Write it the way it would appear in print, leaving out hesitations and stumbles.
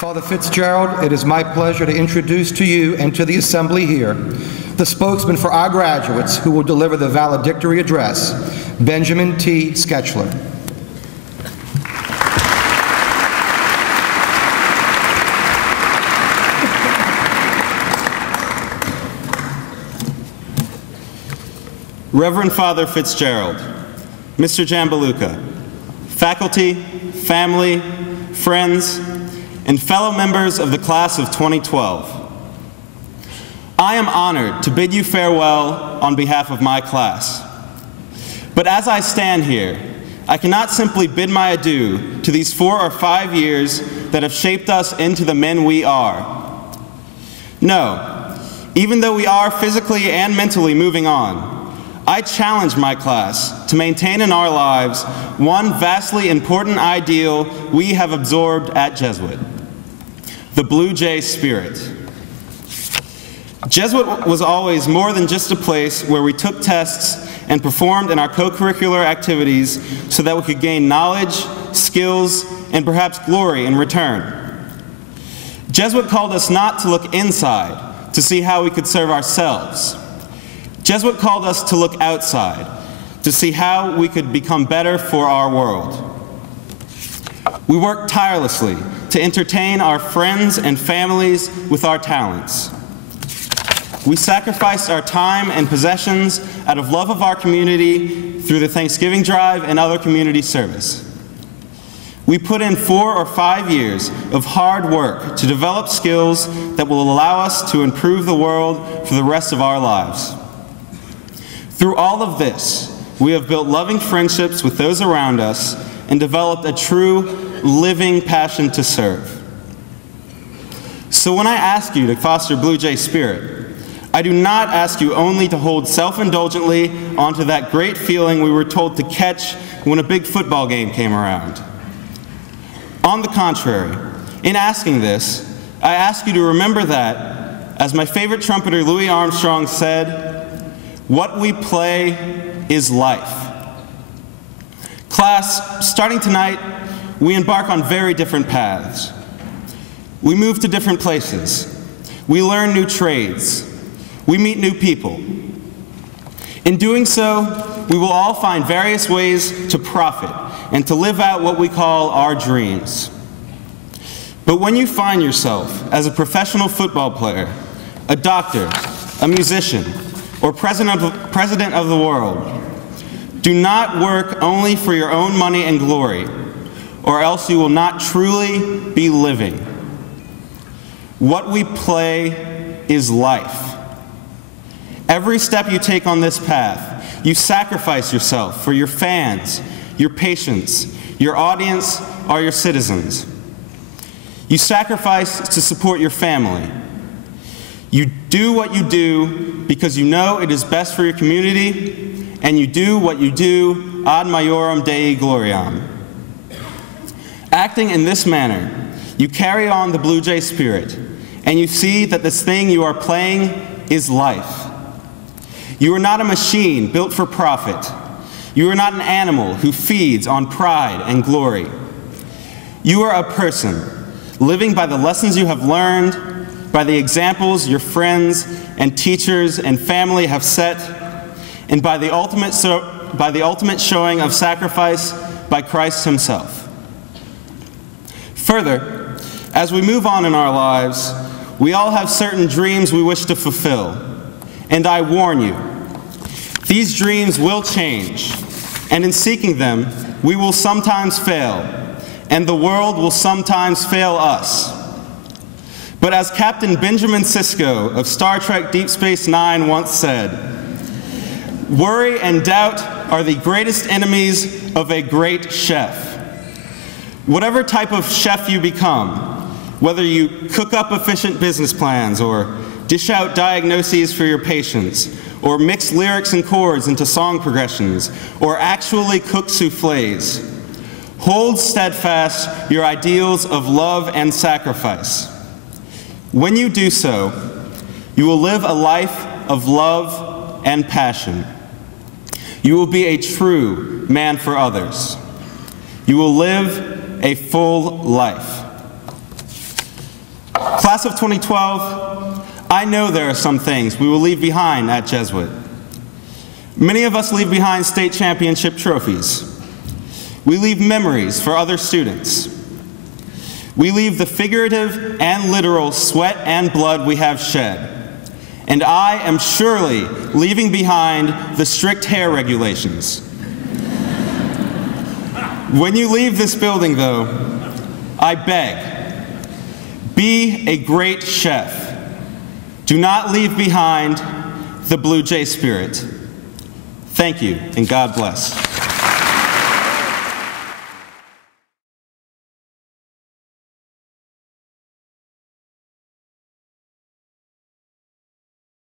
Father Fitzgerald, it is my pleasure to introduce to you and to the assembly here the spokesman for our graduates who will deliver the valedictory address, Benjamin T. Sketchler. Reverend Father Fitzgerald, Mr. Jambaluka, faculty, family, friends, and fellow members of the class of 2012. I am honored to bid you farewell on behalf of my class. But as I stand here, I cannot simply bid my adieu to these 4 or 5 years that have shaped us into the men we are. No, even though we are physically and mentally moving on, I challenge my class to maintain in our lives one vastly important ideal we have absorbed at Jesuit: the Blue Jay spirit. Jesuit was always more than just a place where we took tests and performed in our co-curricular activities so that we could gain knowledge, skills, and perhaps glory in return. Jesuit called us not to look inside to see how we could serve ourselves. Jesuit called us to look outside, to see how we could become better for our world. We worked tirelessly to entertain our friends and families with our talents. We sacrificed our time and possessions out of love of our community through the Thanksgiving drive and other community service. We put in 4 or 5 years of hard work to develop skills that will allow us to improve the world for the rest of our lives. Through all of this, we have built loving friendships with those around us and developed a true, living passion to serve. So when I ask you to foster Blue Jay spirit, I do not ask you only to hold self-indulgently onto that great feeling we were told to catch when a big football game came around. On the contrary, in asking this, I ask you to remember that, as my favorite trumpeter Louis Armstrong said, what we play is life. Class, starting tonight, we embark on very different paths. We move to different places. We learn new trades. We meet new people. In doing so, we will all find various ways to profit and to live out what we call our dreams. But when you find yourself as a professional football player, a doctor, a musician, or president of the world, do not work only for your own money and glory, or else you will not truly be living. What we play is life. Every step you take on this path, you sacrifice yourself for your fans, your patients, your audience, or your citizens. You sacrifice to support your family. You do what you do because you know it is best for your community, and you do what you do ad majorem Dei gloriam. Acting in this manner, you carry on the Blue Jay spirit, and you see that this thing you are playing is life. You are not a machine built for profit. You are not an animal who feeds on pride and glory. You are a person living by the lessons you have learned, by the examples your friends and teachers and family have set, and by the ultimate showing of sacrifice by Christ himself. Further, as we move on in our lives, we all have certain dreams we wish to fulfill, and I warn you, these dreams will change, and in seeking them, we will sometimes fail, and the world will sometimes fail us. But as Captain Benjamin Sisko of Star Trek Deep Space Nine once said, worry and doubt are the greatest enemies of a great chef. Whatever type of chef you become, whether you cook up efficient business plans or dish out diagnoses for your patients, or mix lyrics and chords into song progressions, or actually cook soufflés, hold steadfast your ideals of love and sacrifice. When you do so, you will live a life of love and passion. You will be a true man for others. You will live a full life. Class of 2012, I know there are some things we will leave behind at Jesuit. Many of us leave behind state championship trophies. We leave memories for other students. We leave the figurative and literal sweat and blood we have shed. And I am surely leaving behind the strict hair regulations. When you leave this building, though, I beg, be a great chef. Do not leave behind the Blue Jay spirit. Thank you, and God bless.